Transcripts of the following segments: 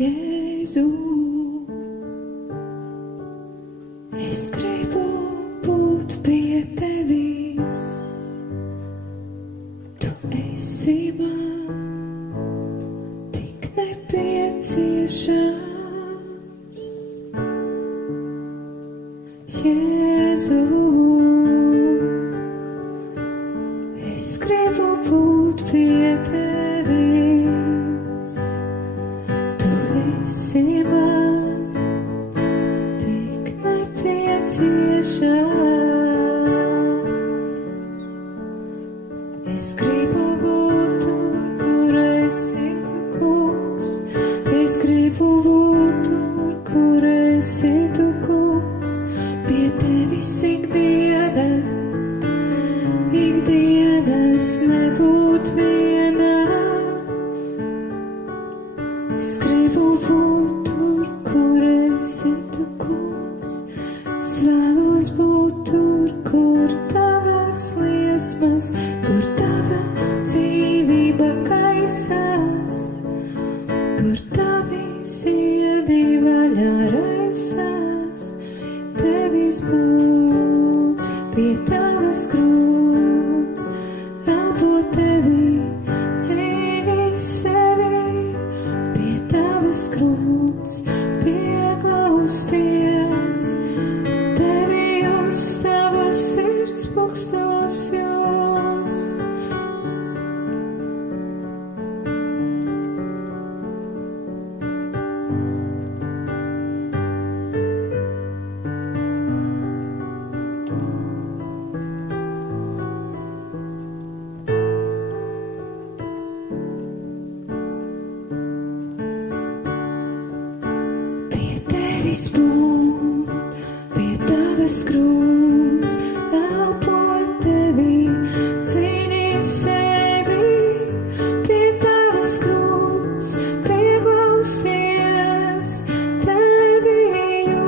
Jēzu, es gribu būt pie tevis, tu esi man tik nepieciešams. Jēzu, es gribu būt pie tevis, tu esi man tik nepieciešams. Es gribu būt tur, kur esi tu, kungs. Es gribu būt tur, kur esi tu, kungs. Pie tevis ikdienas nebūt vienā. Es gribu būt tur, kur esi tu, kungs. Es vēlos būt tur, kur tavas liesmas, kur tava dzīvība kaisās, kur tavi sirdī vaļā raisās. Tevis būt pie tavas krūts, elpot tevi, dzīvi sevi, pie tavas krūts, pieklausties, tevi uz tavu sirds pukštos jūs. Tevis būt pie tavas krūts, elpot tevi, cīnīt sevi, pie tavas krūts, pieklausties, tevi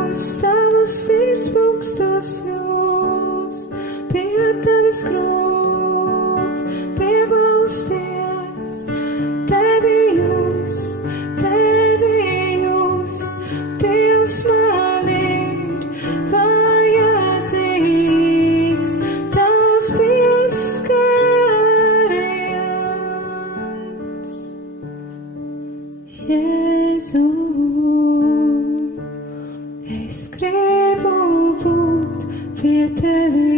uz tavu sirds pukštos jūs. Pie tavas krūts, pieklausties, tevi jūs. Dievs man ir vajadzīgs, tavs pieskāriens. Jēzu, es gribu būt pie tevis.